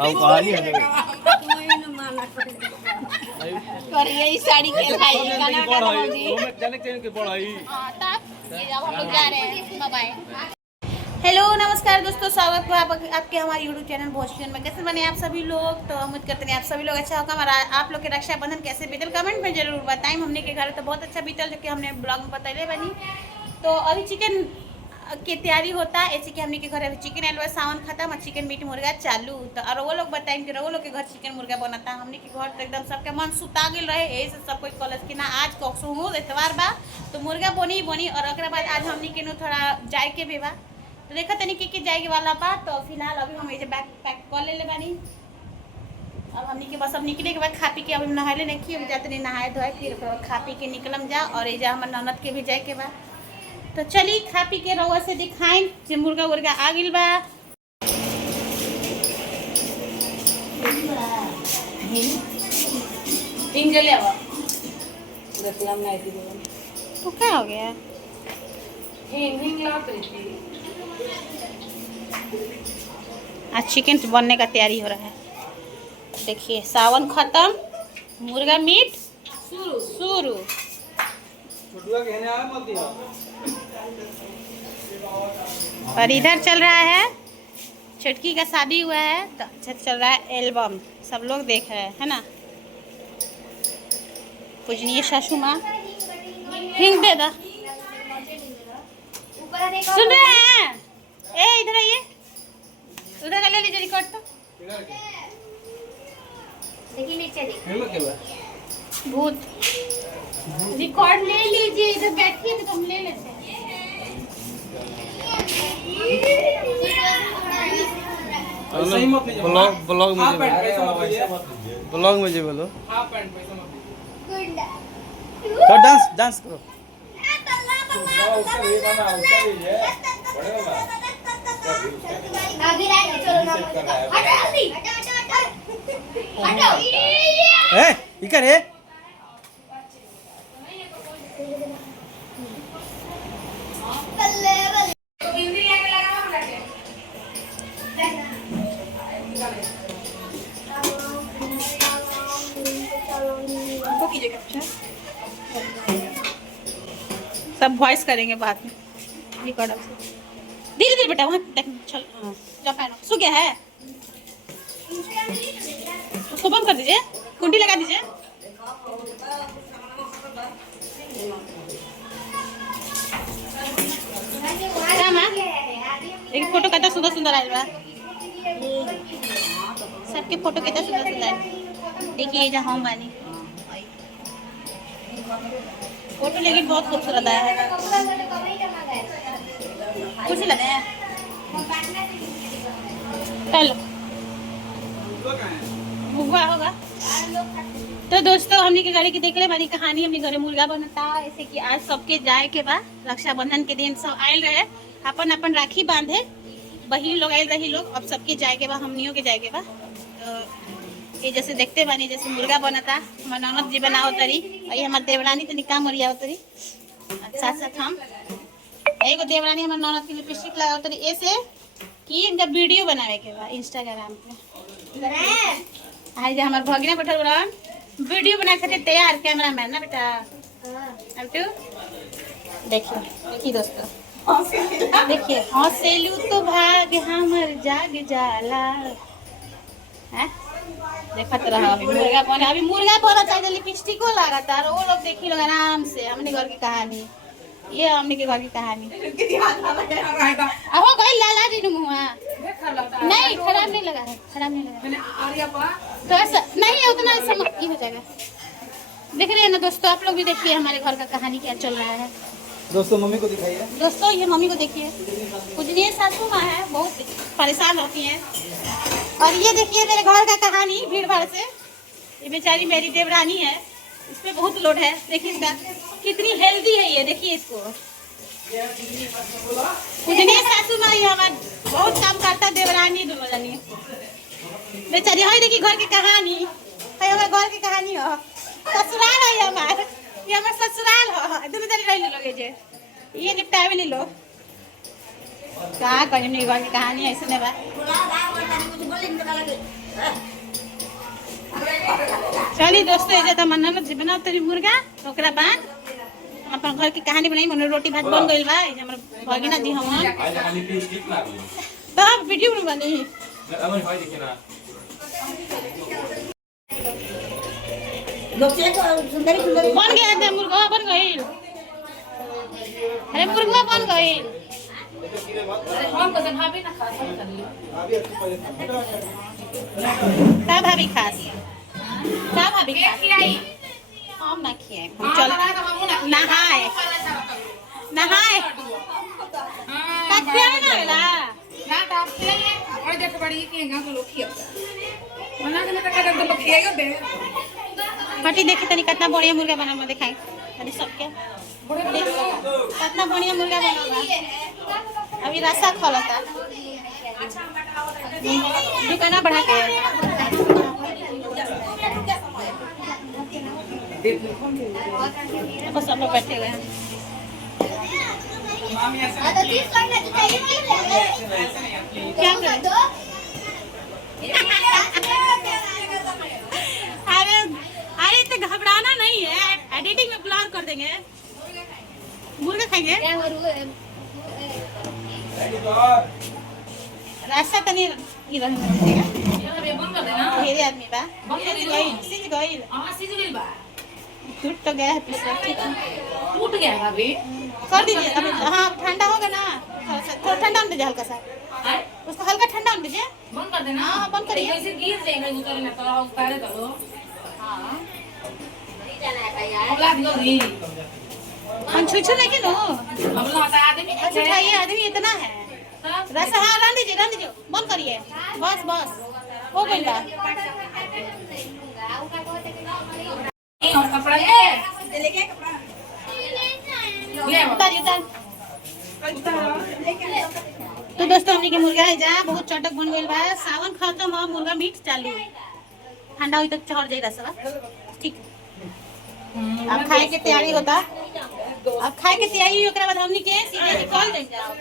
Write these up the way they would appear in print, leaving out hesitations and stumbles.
आओ कहानी है और यही साड़ी के भाई गाना गाना जी मैं जाने के पढ़ाई हां तब ये अब हम लोग जा रहे हैं बाय। हेलो नमस्कार दोस्तों, स्वागत है आपके हमारे यूट्यूब चैनल भोजपुरी में। कैसे बने आप सभी लोग? तो उम्मीद करते हैं आप सभी लोग अच्छा होगा। हमारा आप लोग के रक्षाबंधन कैसे बीतल कमेंट में जरूर बताएं। हमने के घर तो बहुत अच्छा बीतल, जो कि हमने ब्लॉग में बताइले बनी। तो अभी चिकन की तैयारी होता है, ऐसे कि हमने के घर अभी चिकन एलवा सावन खत्म और चिकन मीट मुर्गा चालू। तो और वो लोग बताएं कि वो लोग के घर चिकन मुर्गा बनता। हमने के घर तो एकदम सबके मन सुता गल रहे, यही से सब कोई कॉलेज कि ना आज कसू एतवार बा तो मुर्गा बनी बनी। और एक बाद आज हमने के थोड़ा जाए के भी बा, तो देखा तनी के जाएगी वाला बा। तो फिलहाल अभी हम ये बैग पैक कर ले बानी। अब हमनी के बस अब निकले के बाद खा पी के अभी नहाले नहीं कि जाते नहीं नहाए धोए, फिर खा पी के निकलम जा। और ये जा हमारे ननद के भी जाए के बा। तो चलिए खा पी के रउआ से दिखाएं जे मुर्गा उर्गा आ गिल बा। तीन जले आवा तो क्या हो गया? आज चिकन बनने का तैयारी हो रहा है। देखिए सावन खत्म, मुर्गा मीट शुरू। और इधर चल रहा है छुटकी का शादी हुआ है, तो अच्छा चल रहा है एल्बम, सब लोग देख रहे हैं, है ना। पूजनीय सासू माँ हिंग दे दा, सुन रहे हैं? ए इधर आइए, उधर का ले लीजिए रिकॉर्ड। तो देखिए नीचे देखिए भूत रिकॉर्ड ले लीजिए, इधर बैठिए तो हम ले लेते हैं। ब्लॉग में जी बोलो। तो डांस करो। इकर है सब वॉइस करेंगे बाद में रिकॉर्ड से। धीरे धीरे बेटा, वहाँ देख चल। जा पहनो, सो गया है, उसको बंद कर दीजिए, कुंडी लगा दीजिए। एक फोटो कितना सुंदर सुंदर आया बा, सबके फोटो कितना सुंदर सुंदर है। देखिए जहाँ हम बानी फोटो, लेकिन बहुत खूबसूरत आया है। कुछ लगे हैं चलो हुआ होगा। तो दोस्तों हमने के गाड़ी की देख ले हमारी कहानी। हमने घरे मुर्गा बनता, ऐसे कि आज सबके जाए के बाद रक्षाबंधन के दिन सब आयल रहे, अपन अपन राखी बांधे, बहिन लोग आयल रही लोग। अब सबके जाए के बाद हमनियों के जाए के बाद तो ये जैसे देखते बानी जैसे मुर्गा बनता, हमारे ननद जी बनाओ तरी, और ये हमारे देवरानी तो निकाह मरिया तरी। साथ साथ हम एगो देवरानी हमारे ननद के लिपस्टिक लगाओ तरी, ऐसे कि इनका वीडियो बनावे के बाद इंस्टाग्राम पे। आज हमारे भगिना बैठल बड़ा वीडियो बना के तैयार कैमरा मैन ना बेटा। अब तो देखिए देखिए दोस्तों, देखिए हंसेलू तो भाग हमर जाग जाला है। देखत रहा अभी मुर्गा बना, अभी मुर्गा बना चाहिए, लिपस्टिको लगा था। और वो लोग देखी लोग आराम से हमने घर की कहानी, ये हमने के घर की कहानी। अब गई लाला जी मुँह नहीं खराब नहीं लगा है, खराब नहीं लगा तो ऐसा नहीं है, उतना समझ हो जाएगा। देख रहे हैं ना दोस्तों, आप लोग भी देखिए हमारे घर का कहानी क्या चल रहा है। दोस्तों मम्मी को दिखाइए। दोस्तों ये मम्मी को देखिए, पूजनीय सासू माँ है, बहुत परेशान होती हैं। और ये देखिए मेरे घर का कहानी भीड़ भाड़ से। ये बेचारी मेरी देवरानी है, इस पे बहुत लोड है। देखिए इसका कितनी हेल्दी है ये, देखिए इसको। पूजनीय सासू माँ हमारे बहुत काम करता, देवरानी दोनों जानी बेचारी। है देखिए घर की कहानी है, हमारे घर की कहानी हो। ससुराल है हमारे, ये हमारे ससुराल हो, दोनों जानी रह लोगे जे ये निपटा भी लो। क्या कहीं नहीं घर की कहानी ऐसे नहीं बा चलिए दोस्तों ऐसे तो मन लोग बना तरी मुर्गा तो ओकरा बाद अपन घर की कहानी बनाई मन रोटी भात बन गइल बा ऐसे हमर भगिना दी हम तब वीडियो में बनी बन गया था मुर्गा बन गइल अरे मुर्गा बन गइल हम तो भाभी ना खा का भाभी खास का भाभी खास हम ना खिए हम चल नहाए नहाए का खिया ना वेला ना डालते और देख बड़ी के गांव के लोग खियाता मना के ना का लोग खियाएगा बे हटी देखे तनी कितना बढ़िया मुर्गा बना मैं दिखाई अरे सबके कितना बढ़िया मुर्गा बना अभी रसा खोलता दुकाना बढ़ा के देखो सब लोग बैठे हुए हैं क्या अरे अरे इतने घबराना नहीं है एडिटिंग में ब्लर कर देंगे मुर्गा खाएंगे रास्ता तनी इधर दीजिएगा बंद कर देना ढेरे आदमी बा सीज गइल हां सीज गइल बा टूट तो गया है पिछले ठीक है टूट गया भाभी कर दीजिए अभी हाँ ठंडा होगा ना थोड़ा ठंडा होने दीजिए हल्का सा उसको हल्का ठंडा होने दीजिए बंद कर देना हाँ बंद करिए ऐसे गिर जाएगा उतर ना तो उतारे करो हां अगला दियो री हम छुछू नहीं नो अगला हटा आदमी अच्छा उठाइए आदमी इतना है रस हाँ रन दीजिए बंद करिए बस बस हो गइल बा और कपड़ा ले लेके कपड़ा ले उतारिए तो दोस्तों हमने के मुर्गा है जा बहुत चटक बन गइल बा सावन खत्म हो मुर्गा मीट चालू ठंडा होई तक चढ़ जाई रसवा ठीक अब खाए के तैयारी होता अब खाए के तैयारी हुई ओकरा बाद हमनी के सीधे निकल जाई जाओ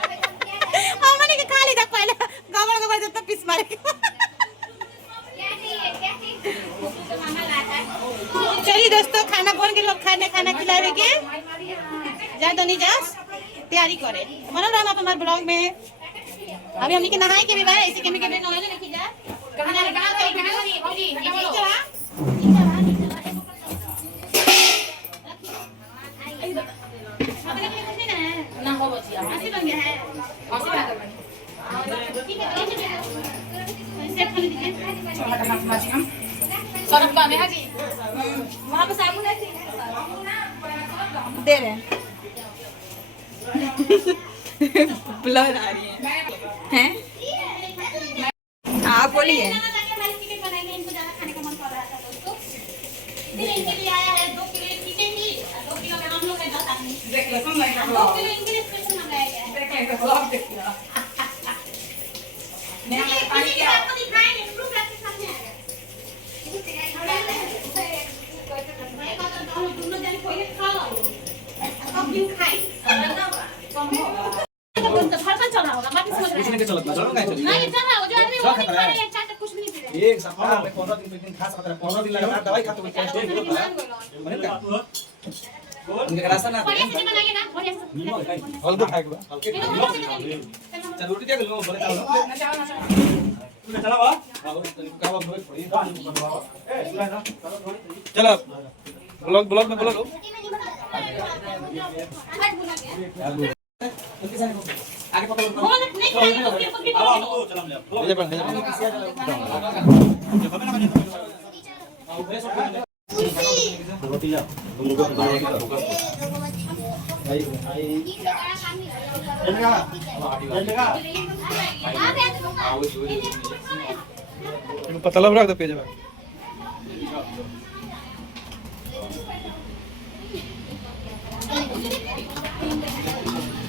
हमनी के खाली तक पहले गबड़ जब तक पीस मारे चलिए दोस्तों खाना बन के लोग खाना खिलावे के जा तो नहीं जा तैयारी करे बनल रहना हमारे ब्लॉग में अभी हमनी के नहाए के भी बा ऐसे के नहाए नहीं जा कहां जा कहां करी भौजी चला ना हो बचिया ऐसे बन गया है ऐसे क्या करना ठीक है सेट कर दीजिए छोटा हाथ माची हम सरफ का में हाजी वहां पे साबुन है दे रहे हैं ब्लर आ रही है हाँ बोलिए देख लो सुन लाइक देख लो मैं पानी क्या किसी ने के चलत ना चलो काहे चली नहीं चला वो जो आदमी वो नहीं खा रहे हैं चाट कुछ नहीं पी रहे एक सप्ताह में 15 दिन खा सकता है 15 दिन लगातार दवाई खाते हुए टेस्ट नहीं होता बने का उनके रास्ता ना बढ़िया से बनाइए ना बढ़िया से हल्का खाएगा हल्के चल रोटी दे लो बोले चलो बा का बा थोड़ी चलो ब्लॉग में बोलो आगे पकड़ लो नहीं ले बन रोटी जा तुम लोग पता लग रहा है तो पेज में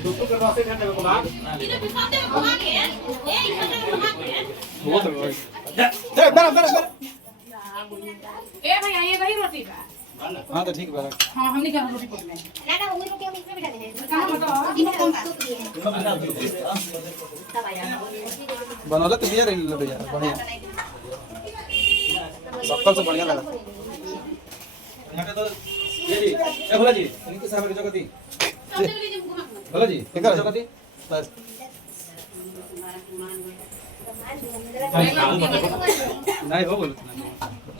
दोस्तों करवा से घंटे में घुमा इधर भी साथ में घुमा के ए इधर घुमा के बहुत बराबर ए भैया ये वही रोटी बा। हां तो ठीक बा हां हमने क्या रोटी पकड़ना है। ना ना उंगली रोटी हम इसमें बिठा देंगे कहां बताओ इसमें कम सूप दिए हैं बनौला तो बिया रही लो यार बढ़िया सबका से बढ़िया लगा यहाँ का तो ये जी ए भोला जी इनके सामने की जगती भोला जी ठीक है जगती बस नहीं हो बोल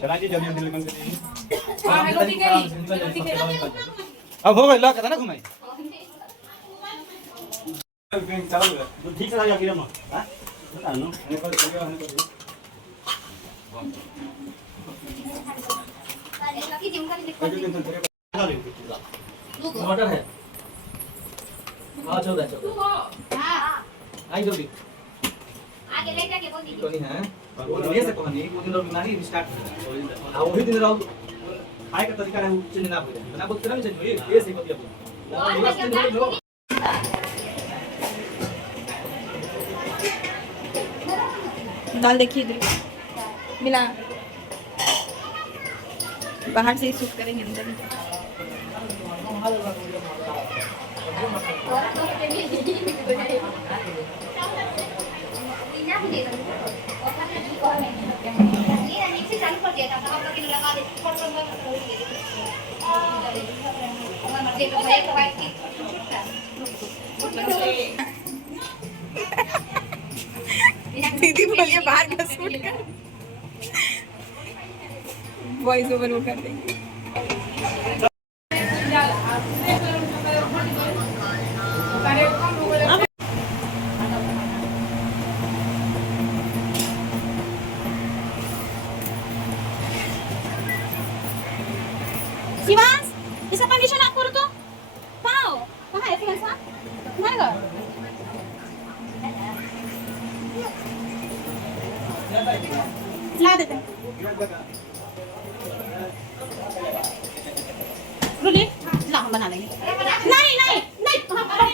चला जी जल्दी जल्दी निकल के हां रोटी के अब हो गई ला के ना घुमाई ठीक से आजा किरण हां बता नो निकल गया हमने कर लकी जी उनका भी देखो टमाटर है आ 14 हां आई जल्दी आगे लेके आके बोल दीजिए तो नहीं है वो दिन से कहानी वो दिन बीमारी स्टार्ट हो वही दिन रहो आए का तरीका है चेंज ना हो जाए ना बोलते ना चाहिए ये सही बतिया दाल देखिए इधर मिला बाहर से ही शूट करेंगे अंदर में। दीदी बोलिए बाहर का शूट कर वॉइस ओवर वो कर देंगे। शिवांश इसका कंडीशन आप करो तो कहाँ है फिर ऐसा तुम्हारे घर ला देते हैं रुली ला हम बना लेंगे नहीं नहीं नहीं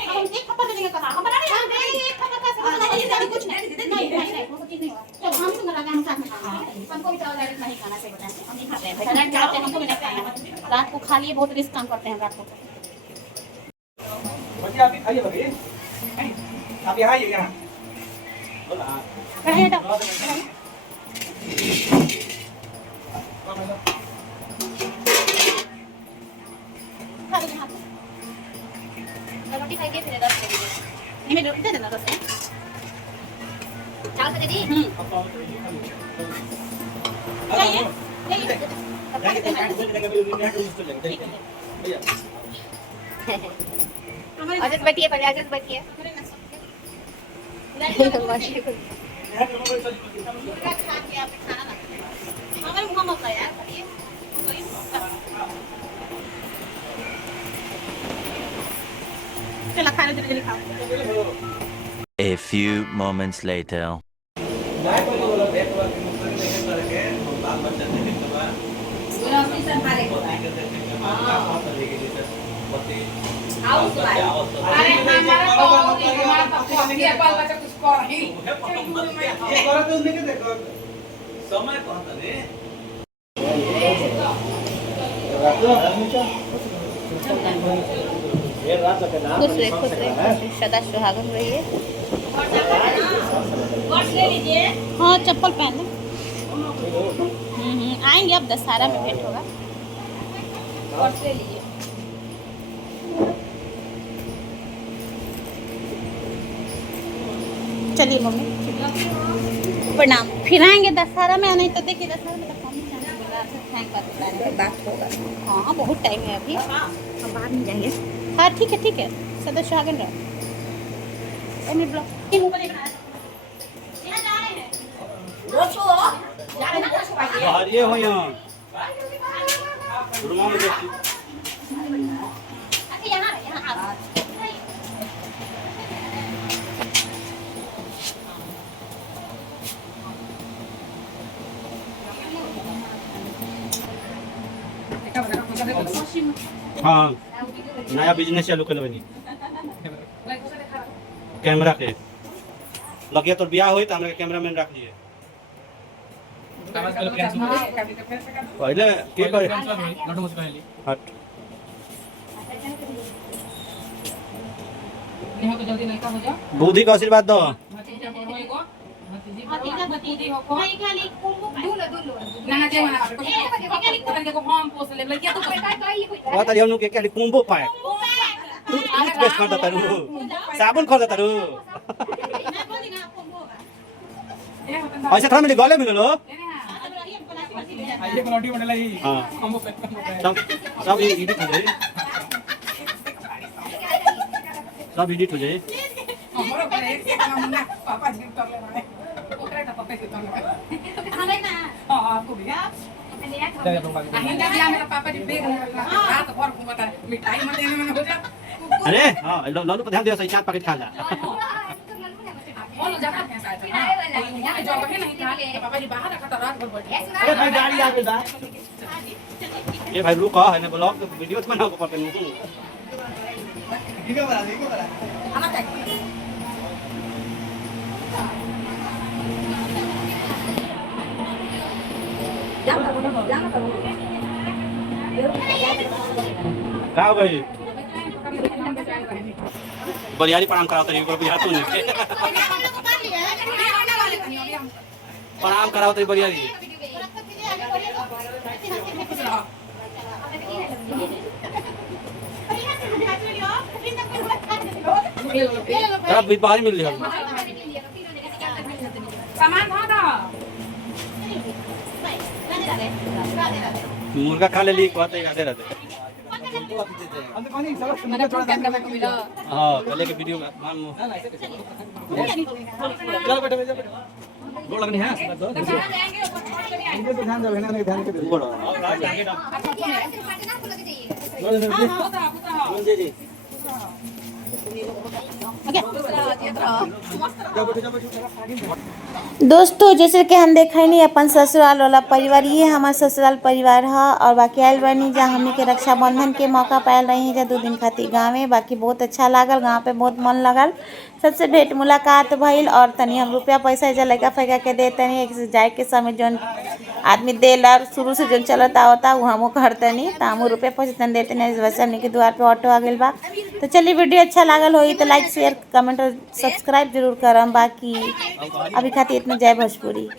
हम एक थप्पड़ दे देंगे कहा हम बना लेंगे एक थप्पड़ का नहीं कुछ नहीं नहीं वो चीज नहीं चलो हम तुम लगा हम साथ में खाएंगे हमको भी चावल डायरेक्ट नहीं खाना सही बताएं हम नहीं खाते हैं खाना चाहते हैं हमको भी नहीं खाना रात को खा लिए बहुत रिस्क काम करते हैं रात को बच्चे आप भी खाइए भाई आप यहाँ आइए यहाँ कहीं तो खा लो हाथ रोटी खाई के फिर 10 दे दीजिए नहीं मैं रोटी दे देना 10 चावल से दे दी चाहिए अजत बैठिए पहले अजत बैठिए चला खा लो जल्दी खाओ A few moments later. अरे हमारा तो हमारा बाल बच्चा कुछ कर ही समय कहता ने खुश रहे सदा सुहागन रहिए हाँ चप्पल पहन आएंगे अब दशहरा में भेंट होगा पर्स ले लीजिए चलिए मम्मी प्रणाम फिर आएंगे दशहरा में नहीं तो देखिए दशहरा में तो बात होगा हाँ बहुत टाइम है अभी हम बाद में जाएंगे हाँ ठीक है सदस्य आगे रहो ये हो यहाँ रूम में देखिए हाँ नया बिजनेस चालू कर बनी कैमरा के लगिया तो ब्याह हुई तो हमरा कैमरा मैन रख दिए कागज पहले कैंसिल पहले के करे नोट मुझ कहली हट नहीं हो तो जल्दी नहीं का हो जाओ बुद्धि का आशीर्वाद दो भतीजा पढ़ो एगो भतीजी हाथी का बूढ़ी हो भाई खाली कुंभो पाए ना ना जे मना को हम पोस ले लइया तो बात हम के के कुंभो पाए टूथपेस्ट खरीदा तारू साबुन खरीदा तारू ना बोली ना कुंभो ए होतन ऐसे थामे गले मिलो ना आइए कनोटी मंडल ही हां हम पे सब एडिट हो जाए सब एडिट हो जाए हमरो करे एक मुन्ना पापा जी कर ले माने ओकरा त पापा जी कर ले हमें ना हां आपको भी हिंदा बियाह में पापा जी बेग रात भर घूमता मिठाई मत देने में हो जा अरे हां लालू पर ध्यान दियो सही 4 पैकेट खा जा बोल जाता है शायद हां जो है नहीं खा पापा जी बाहर रखा रात भर बैठे अरे भाई गाड़ी आ गई बा ये भाई रुको है ना ब्लॉग वीडियो बनाओ को पर नहीं खाना खाए का भाई बलियारी प्रणाम कराओ तरी को बिहार तू नहीं प्रणाम कराओ तरी बलियारी तब भी बाहर मिल लिया सामान था ना मुर्गा खा ले ली कहते याद रहते अंदर पानी चलो मैंने फोन कैमरा में मिला हां पहले के वीडियो में मान लो चलो बेटा बेटा गोड़ लगनी है दो इनके पे ध्यान दो ना ध्यान के दो बोलो जी जी दोस्तों जैसे कि हम देखा नहीं अपन ससुराल वाला परिवार, ये हमारा ससुराल परिवार है। और बाकी आयल बनी जहाँ हमने के रक्षाबंधन के मौका पायल रही है 2 दिन खातिर गाँव में। बाकी बहुत अच्छा लागल, गाँव पे बहुत मन लगल, सबसे भेंट मुलाकात भइल। और तनी हम रुपया पैसा जो लड़का फैका के दे तनी एक जाए के समय जौन आदमी देला शुरू से जौन चलता होता वो हमो करतनी तो हम रुपया पैसा तन देते नहीं। वैसे हमने के द्वार पे ऑटो आ गई बा। तो चलिए वीडियो अच्छा लागल होई तो लाइक शेयर कमेंट और सब्सक्राइब जरूर करम। बाकी अभी खातिर इतना जय भोजपुरी।